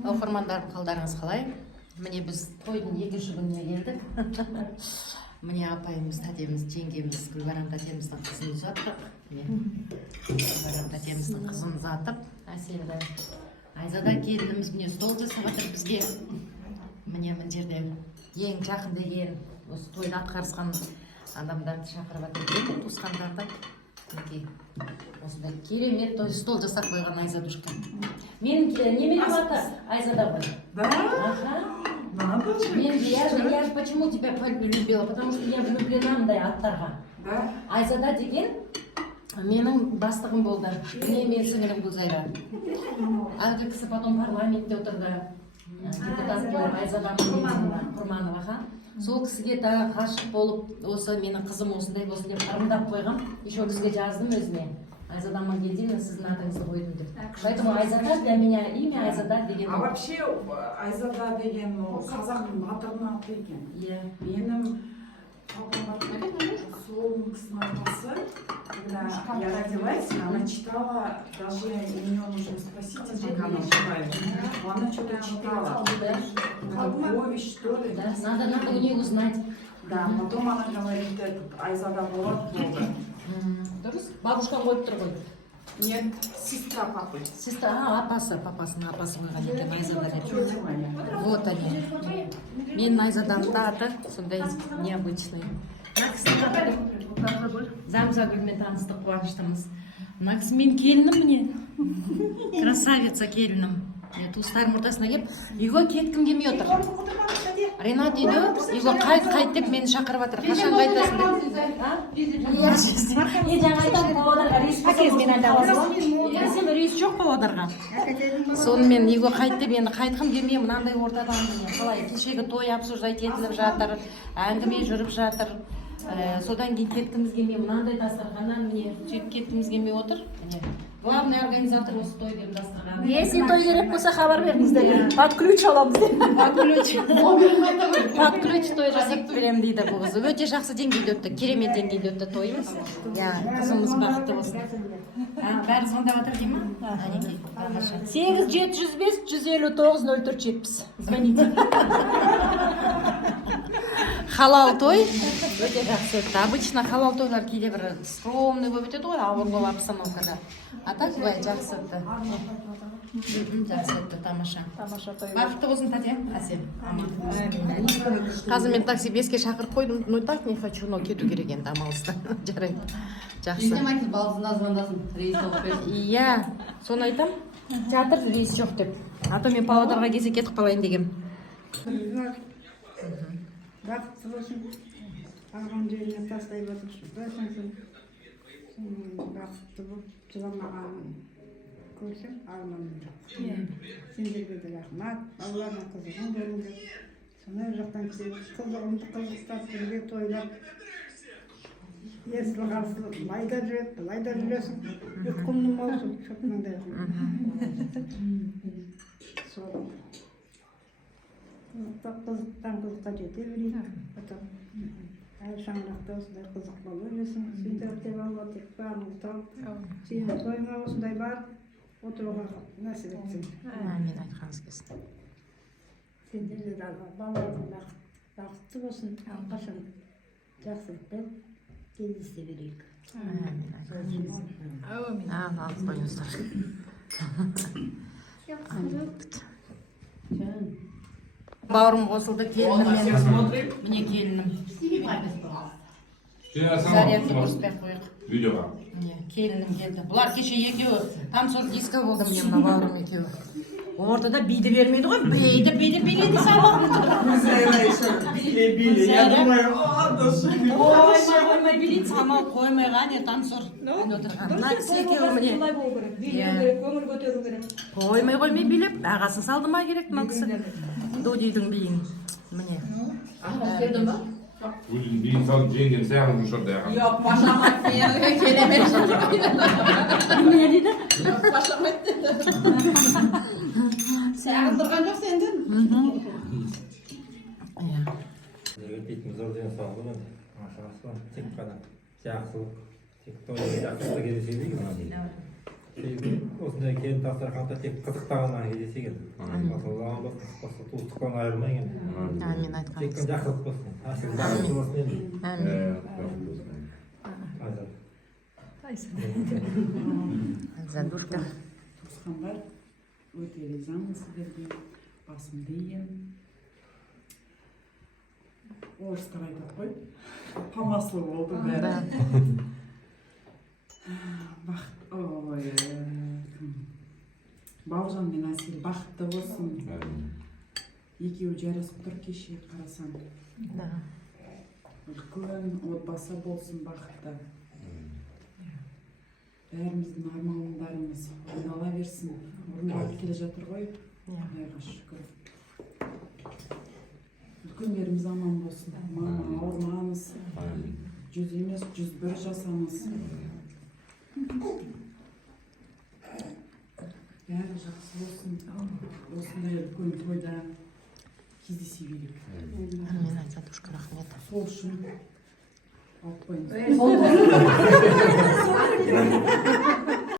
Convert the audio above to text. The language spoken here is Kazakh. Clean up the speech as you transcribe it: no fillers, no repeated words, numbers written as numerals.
Оқырмандарым, қалдарыңыз қалай? Міне біз тойдың екінші күніне келдік. Міне апайымыз, тәтеміз, жеңгеміз, Гүлбарам тәтеміздің қызын ұзаттық. Гүлбарам тәтеміздің қызын ұзатып, әселді Айзада келініміз міне стол жасап жатыр бізге. Міне мына жерде ең жақын деген осы тойды атқарысқан адамдарды шақырып жатыр, туысқандарды. Осындай керемет той стол жасап қойған Айзадушка. Менің немерем аты Айзада ғой. Да? Надо же. Я же почему тебя полюбила? Потому что я влюблена мындай аттарға. Да? Айзада деген менің бастығым болды. Мен сіңілім Гүлзайра. Әлгі кісі потом парламентте отырды. Депутат болып Айзада Құрманова. Сол кісіге да ғашық болып, осы менің қызым осындай болсын деп ырымдап қойғам. Еще кісіге жаздым өзіне. Айзада Мангельдина, сіздің атыңызды қойдым деп. Поэтому Айзада для меня имя Айзада деген. А вообще Айзада деген қазақтың батырының аты екен. Иә. Менің сол кісінің атасы, когда я родилась, она читала, даже ее нужно спросить, как она читает. Она что-то читала. Повесть, что ли? Да, надо у нее узнать. Да, потом она говорит, Айзада Болат болды. Дұрыс? Бабушкам қойып тұр ғой. Нет, сестра папы. Сестра, папасының апасы қойған екен Айзада деп. Вот они. Менің Айзадамның аты сондай необычный. Замза Гүлмен таныстық, қуаныштымыз. Мына кісі менің келінім міне. Красавица келінім. Туыстарым ортасына келіп, үйге кеткім келмей отыр. Ренат үйде, үйге қайт деп мені шақырып жатыр. Қашан қайтасың деп. Жаңа айтам, Павлодарға рейс қасыз мен айтамын. Сен рейс жоқ Павлодарға. Сонымен үйге қайт деп, енді қайтқым келмей, мынандай ортадан қалай кешегі той обсуждать етіліп жатыр, әңгіме жүріп жатыр. Содан кейін кеткіміз келмей, мынандай дастарханнан міне сөйтіп кеткіміз келмей отыр. Главный организатор осы той деп дастархан. Если той керек болса хабар беріңіздер. Под ключ аламыз. Под ключ той жасап беремін дейді бұл қыз. Өте жақсы деңгейде өтті, керемет деңгейде өтті тойымыз. Қызымыз бақытты болсын. Бәрі звондап жатыр дей ма? 8-705-159-0470. Звоните. Халал той өте жақсы өтті. Обычно халал тойлар кейде бір скромный болып өтеді ғой, ауырлау обстановкада. А так былай жақсы өтті. Жақсы өтті, тамаша. Бақытты болсын, Тәте, әсем. Қазір мен такси 5-ке шақырып қойдым. Ну так не хочу, но кету керек енді амалсыздан. Жарайды. Жақсы. Сен айтты, баласына звондасын, рейс алып берді. Иә, соны айтам. Жатыр рейс жоқ деп. А то мен Павлодарға келсе кетіп қалайын дегем. Бақытты болсын, алған жеріне тастай батырсын, бақытты болып, жыламағанын көрсем, арманым жоқ. Сендерге де рахмат, Алланың қызығын көріңдер. Сонай жақтан қызығымды қызықтап, бірге тойлап, есіл қарсылы майда жүреді, былайда жүресің, ұйқымның болсын, çok маңдай. Сол. Қызықтан қызыққа жете берейік. Әр шаңырақта осындай қызық болып өресің. Сөйтіп деп алла тек бағыңыз тауып, сенің тойыңа осындай барып, отыруға нәсіп етсін. Әмин, айтқаныңыз келсін. Сендерде де балалардың бақытты болсын, қашан жақсылықпен кездесе берейік. Әмин, айтқаныңыз келсін. Алып қойыңыздар. Бауырым қосылды, келінім. Міне келінім. Заря көрсетпей қойық. Видеоға. Келінім келді. Бұлар кеше екеуі танцор диско болды міне мына бауырым екеуі. Ортада биді бермейді ғой, билейді сабағын. Били, я думаю, Қоймай билейді, самал қоймай ғане танцор. Мына кісі екеуі міне. Қоймай билеп, ағасын салды ма керек мына кісі. Додидің биін. Міне. Келдің ба? Өзің биін салып жеңген сәңін ұшырды яға. Yok, başlamak diye kelime Ne dedi? Başlamak dedi. Sen durgan yok senden. Öpeyim zor diye sağ olun. Maşallah tek kadar. Yaxşılık. Tek toy yaxşılık gelişi değil mi? Осындай келін дастарханда тек қызықтағаннан кездесе екен. Батылдаған болсын, қысқасы туыстықтан айырылмай екен. Амин Тек айтқаныңыз. қана жақсылық болсын. Асыл жақсы болсын енді. Амин. Айзат. Задушка. туысқандар өте ризамын сіздерге, басымды ием. Орыстар айтады ғой, помаслы болды бәрі. Да. Бауыржан мен Әсел бақытты болсын. Екеуі жарасып тұр, кеше қарасам. Да. Үлкен отбасы болсын, бақытты. Бәріміздің армандарымыз орындала берсін. Орындалып келе жатыр ғой. Иә. Құдайға шүкір. Үлкендеріміз аман болсын. Мама, ауырмаңыз. 100 емес, 101 жасаңыз. Бәрі жақсы болсын. Осындай үлкен тойда кездесе берейік. Амин Задушка, рахмет. Сол үшін алып қойыңыз.